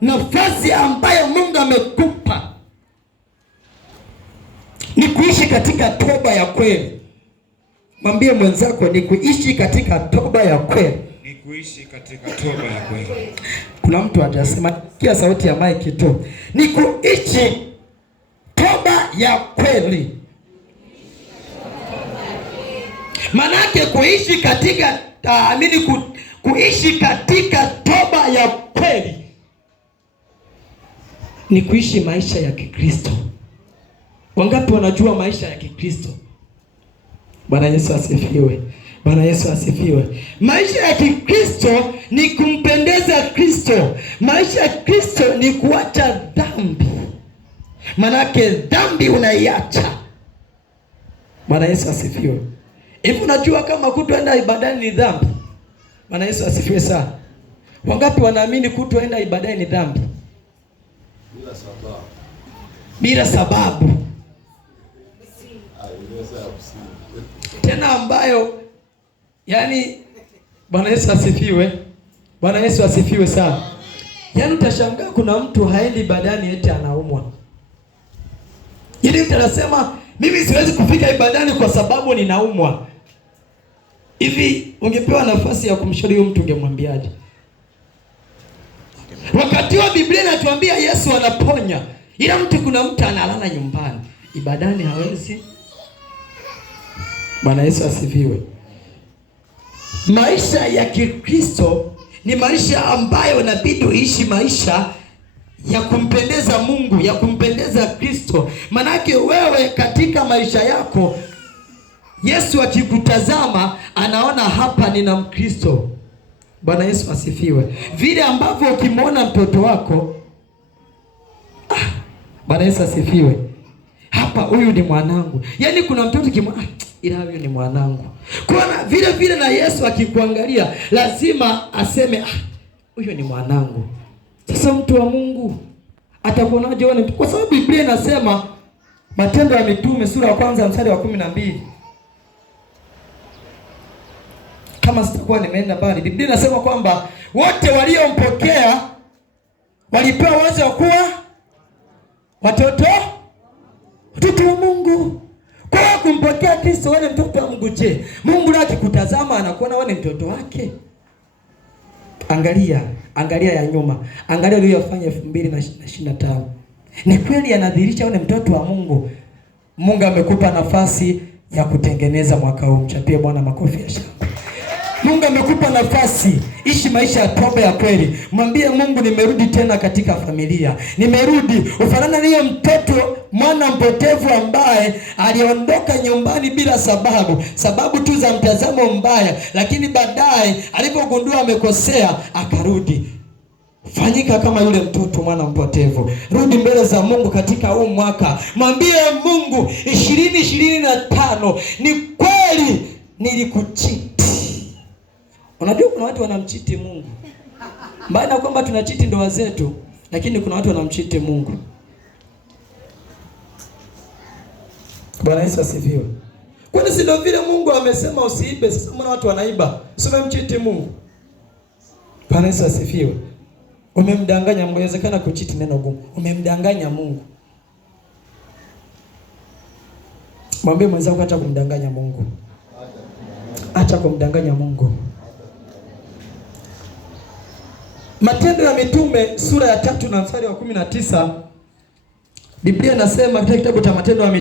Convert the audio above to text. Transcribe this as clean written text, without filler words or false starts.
nafasi ambayo Mungu amekupa ni kuishi katika toba ya kweli. Mwambie mwenzako ni kuishi katika toba ya kweli. Ni kuishi katika toba ya kweli. Kuna mtu atasema kia sauti ya mic tu. Ni kuishi toba ya kweli. Manake kuishi katika kuishi katika toba ya kweli ni kuishi maisha ya Kikristo. Wangapi wanajua maisha ya Kikristo? Bwana Yesu asifiwe. Bwana Yesu asifiwe. Maisha ya Kikristo ni kumpendeza Kristo. Maisha ya Kristo ni kuacha dhambi. Manake dhambi unaiacha. Bwana Yesu asifiwe. Hivi unajua kama kutoenda ibadani ni dhambi? Bwana Yesu asifiwe sana. Wangapi wanaamini kutoenda ibadani ni dhambi? Bila sababu. Bila sababu. Tena ambayo yani, Bwana Yesu asifiwe. Bwana Yesu asifiwe sana. Yani utashangaa kuna mtu haendi ibadani eti anaumwa. Ili mtu anasema mimi siwezi kufika ibadani kwa sababu ninaumwa. Hivi ungepewa nafasi ya kumshauri huyo mtu ungemwambiaje? Wakati wa Biblia inatuambia Yesu anaponya. Ila kuna mtu analala nyumbani. Ibadani hawezi. Bwana Yesu asifiwe. Maisha ya Kikristo ni maisha ambayo inabidi uishi maisha ya kumpendeza Mungu, ya kumpendeza Kristo. Manake wewe katika maisha yako Yesu akikutazama anaona hapa nina Mkristo. Bwana Yesu asifiwe. Vile ambavyo ukimwona mtoto wako, Bwana Yesu asifiwe, hapa huyu ni mwanangu. Yaani kuna mtoto kimwona, ila huyu ni mwanangu. Kwa vile vile na Yesu akikuangalia lazima aseme huyu ni mwanangu. Sasa mtu wa Mungu atakuonaje wewe? Kwa sababu Biblia inasema Matendo ya Mitume sura ya kwanza mstari wa 12. Kama sitakuwa nimeenda mbali, Biblia inasema kwamba wote waliompokea walipewa uwezo wa kuwa watoto wa Mungu. Kwa kumpokea Kristo wewe mtoto wa Mungu. Je, Mungu leo akikutazama anakuona wewe ni mtoto wake? Angalia ya nyuma. Angalia uliyofanya 2025. Ni kweli anadhihirisha wewe mtoto wa Mungu. Mungu amekupa nafasi ya kutengeneza mwaka huu. Mchapie Bwana makofi ya shangwe. Mungu amekupa nafasi, ishi maisha ya toba ya kweli. Mwambie Mungu, nimerudi tena katika familia. Nimerudi. Ufanana niye mtoto mwana mpotevu ambaye aliondoka nyumbani bila sababu tu za mtazamo mbaya, lakini baadaye alipogundua amekosea akarudi. Fanyika kama yule mtoto mwana mpotevu. Rudi mbele za Mungu katika huu mwaka. Mwambie Mungu, 2025 ni kweli nilikuchiti. Unajua kuna watu wanamchiti Mungu. Mbali na kwamba tunachiti ndoa zetu, lakini kuna watu wanamchiti Mungu. Bwana Yesu asifiwe. Kwani si ndio vile Mungu amesema usiibe? Sasa mbona watu wanaiba? Usimemchiti Mungu. Bwana Yesu asifiwe. Umemdanganya Mungu. Inawezekana kuchiti neno gumu. Umemdanganya Mungu. Mwambie mwenzako acha kumdanganya Mungu. Acha kumdanganya Mungu. Matendo ya Mitume sura ya 3 na mstari wa 19. Biblia inasema katika kitabu cha Matendo ya